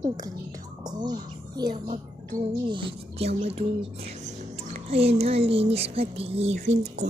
Ang ganda ko. Yamadung. Ayan na, linis pati ngipin ko.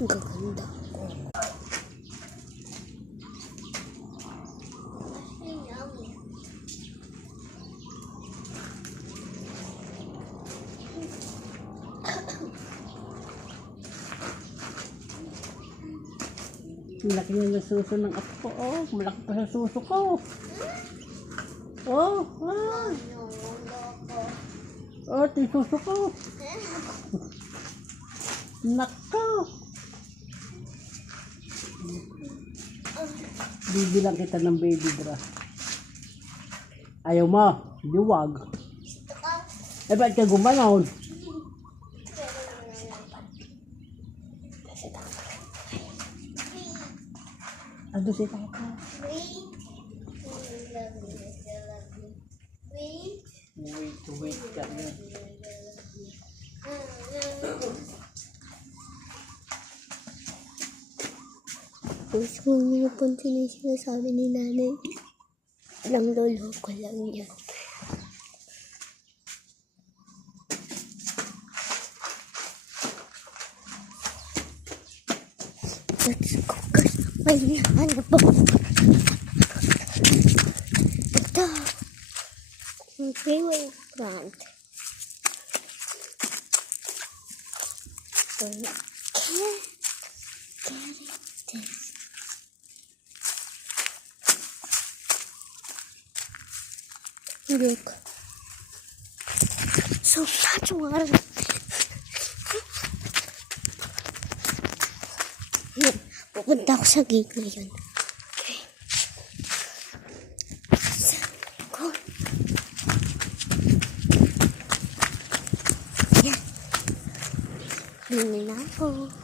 Ang gaganda ko. Malaki na yung suso ng apo ko. Oh, malaki pa sa suso ko. Oh, ah. Oh, ito yung suso ko. Nako. Bibilang kita ng baby bra. Ayaw mo. Liwag. Eh, ba't ka gumanon? Ando si Tata. Wait ka na. Gusto mo napansin yung sinasabi ni nanay. Alang lolo ko lang yan. Let's go kasama niya. Ano ba? Ito. Ang freeway front. Look. So much water. Pupunta ako sa gate ngayon. Okay. Go. Yan. Hindi na ako.